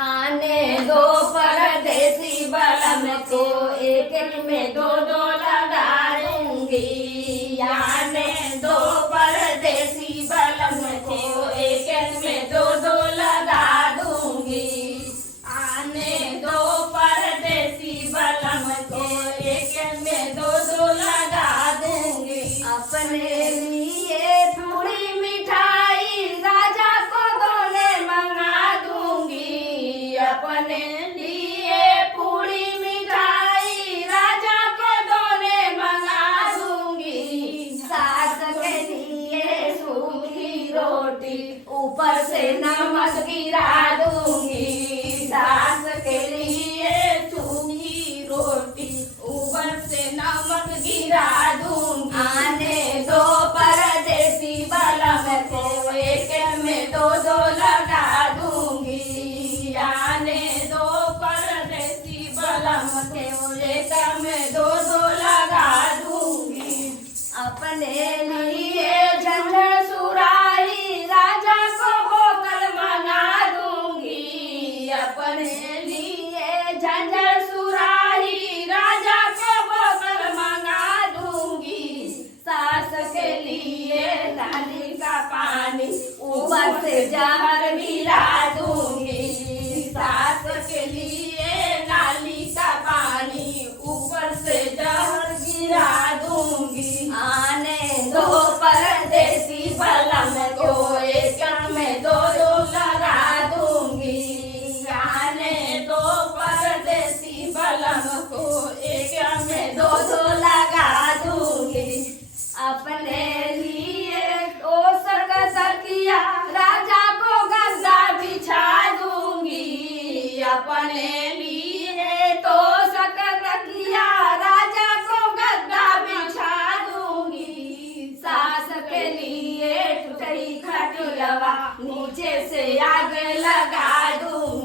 आने दो परदेसी बलम को, एक एक में दो दो लगा दूंगी। आने दो परदेसी बलम को, एक एक में दो दो लगा दूंगी। आने दो परदेसी बलम को, एक एक में दो दो लगा दूंगी। अपने लिए थोड़ी मिठाई राजा को दोने मंगा दूंगी। अपने लिए पूरी मिठाई राजा को दोने मंगा दूंगी। सास के लिए सूखी रोटी ऊपर से नमक गिरा दूंगी। सास के लिए सूखी रोटी ऊपर से नमक गिरा दूंगी। आने दो परदेसी बलम को, एक में दो दो लगा दूंगी। आने दो परदेसी बलम को, एक में दो दो लगा दूंगी। अपने लिए झंझर सुराही राजा को बोतल मंगा दूंगी। अपने लिए झंझर सुराही राजा को बोतल मंगा दूंगी। सास के लिए नाली का पानी ऊपर से जहर गिरा दूंगी। सास के लिए नाली का पानी ऊपर से जहर गिरा दूंगी। आने दो परदेसी बलम को, एक में दो दो लगा दूंगी। आने दो परदेसी बलम को, एक में दो दो लगा दूंगी। अपने लिए तोशक तकिया राजा को गद्दा बिछा दूंगी। अपने लिए तोशक तकिया राजा को गद्दा बिछा दूंगी। सास के लिए टूटी खटियावा नीचे से आग लगा दूंगी।